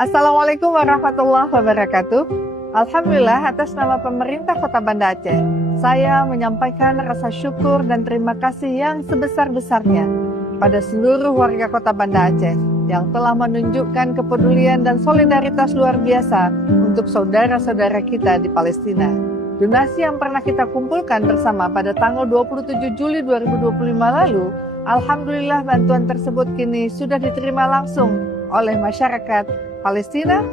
Assalamualaikum warahmatullahi wabarakatuh. Alhamdulillah atas nama pemerintah Kota Banda Aceh, saya menyampaikan rasa syukur dan terima kasih yang sebesar-besarnya pada seluruh warga Kota Banda Aceh yang telah menunjukkan kepedulian dan solidaritas luar biasa untuk saudara-saudara kita di Palestina. Donasi yang pernah kita kumpulkan bersama pada tanggal 27 Juli 2025 lalu, alhamdulillah bantuan tersebut kini sudah diterima langsung oleh masyarakat Palestina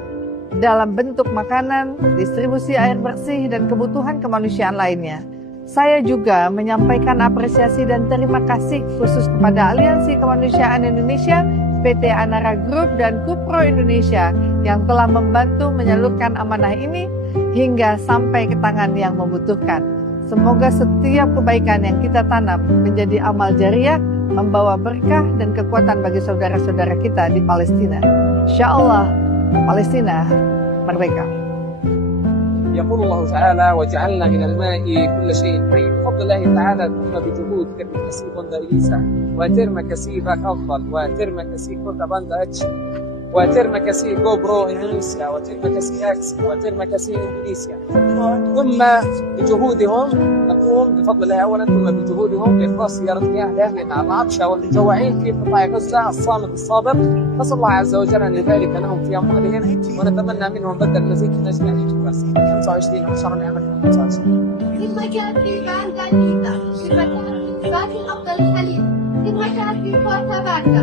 dalam bentuk makanan, distribusi air bersih, dan kebutuhan kemanusiaan lainnya. Saya juga menyampaikan apresiasi dan terima kasih khusus kepada Aliansi Kemanusiaan Indonesia, PT Anara Group, dan Kupro Indonesia yang telah membantu menyalurkan amanah ini hingga sampai ke tangan yang membutuhkan. Semoga setiap kebaikan yang kita tanam menjadi amal jariah, membawa berkah dan kekuatan bagi saudara-saudara kita di Palestina. Insyaallah, Palestina merdeka. يقول الله تعالى: وجعلنا من الماء كل شيء حي. بفضل الله تعالى ثم بجهود ترمى كسي بندا إليسا وترمى كسي باك أفضل وترمى كسي كوتا بندا أتش وترمى كسي جوبرو إندونيسيا وترمى كسي أكس وترمى كسي إندونيسيا. ثم بجهودهم نقوم بفضل الله أولا ثم بجهودهم بإخلاص سيارة مياه لأهلنا العطشة والمجوعين في قطاع غزة الصامد الصابر. نسأل الله عز وجل أن يبارك لهم في أموالهم ونتمنى منهم بدل مزيد من أجل أن يجوا 25 10 نعمة 25. في مكان في باندا نيتا، في مكان في باكي الأفضل الحليب، في مكان في فورتا باكا،